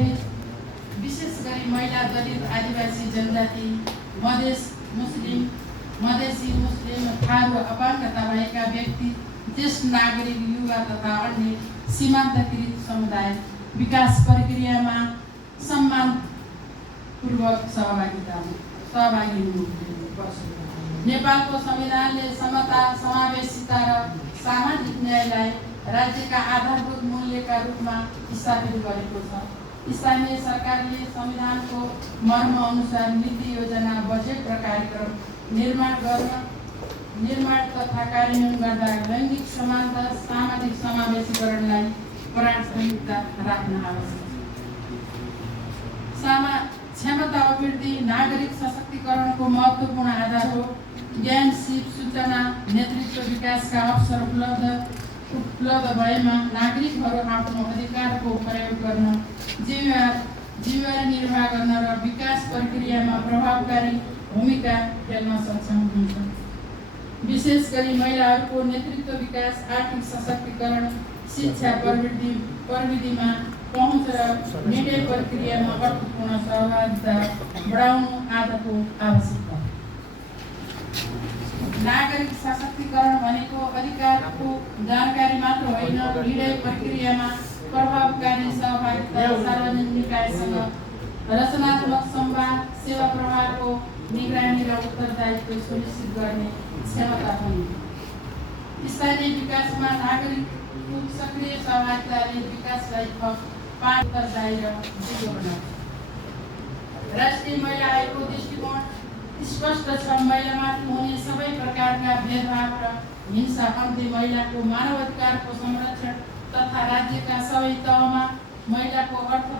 भयभीत विशेष गरी महिला, दलित, आदिवासी जनजाति, मधेसी मुस्लिम, थारू, अपाङ्गता भएका व्यक्ति, ज्येष्ठ नागरिक, युवा तथा अन्य सीमान्तकृत समुदाय विकास प्रक्रियामा सम्मानपूर्वक सहभागी हुनुपर्छ। नेपालको संविधानले समता, समावेशिता र सामाजिक न्यायलाई राज्यका आधारभूत मूल्यका रूपमा स्थापित गरेको छ। स्थानीय सरकारले संविधानको मर्म अनुसार नीति, योजना, बजेट र कार्यक्रम निर्माण तथा कार्यान्वयन गर्दा लैङ्गिक समानता, सामाजिक समावेशीकरणलाई प्राथमिकता राख्न आवश्यक छ। क्षमता अभिवृद्धि नागरिक सशक्तिकरणको महत्त्वपूर्ण आधार हो। ज्ञान, सिप, सूचना, नेतृत्व विकासका अवसर उपलब्ध भएमा नागरिकहरू आफ्नो अधिकारको प्रयोग गर्न, जिम्मेवारी निर्वाह गर्न र विकास प्रक्रियामा प्रभावकारी भूमिका खेल्न सक्षम हुन्छन्। विशेष गरी महिलाहरूको नेतृत्व विकास, आर्थिक सशक्तिकरण, शिक्षा, प्रविधिमा पहुँच र निर्णय प्रक्रियामा अर्थपूर्ण सहभागिता बढाउनु आजको आवश्यकता। नागरिक सशक्तिकरण भनेको अधिकारको जानकारी मात्र होइन, निर्णय प्रक्रियामा प्रभावकारी सहभागिता, सार्वजनिक निकायसँग रचनात्मक संवाद, सेवा प्रवाहको निगरानी र उत्तरदायित्व सुनिश्चित गर्ने क्षमता पनि। स्थानीय विकासमा नागरिकको सक्रिय सहभागिताले विकासलाई थप उत्तरदायी र दिगो बनाउँछ। राष्ट्रिय महिला आयोगको दृष्टिकोण स्पष्ट छ। महिलामाथि हुने सबै प्रकारका भेदभाव र हिंसा अन्त्य, महिलाको मानवाधिकारको संरक्षण तथा राज्यका सबै तहमा महिलाको अर्थ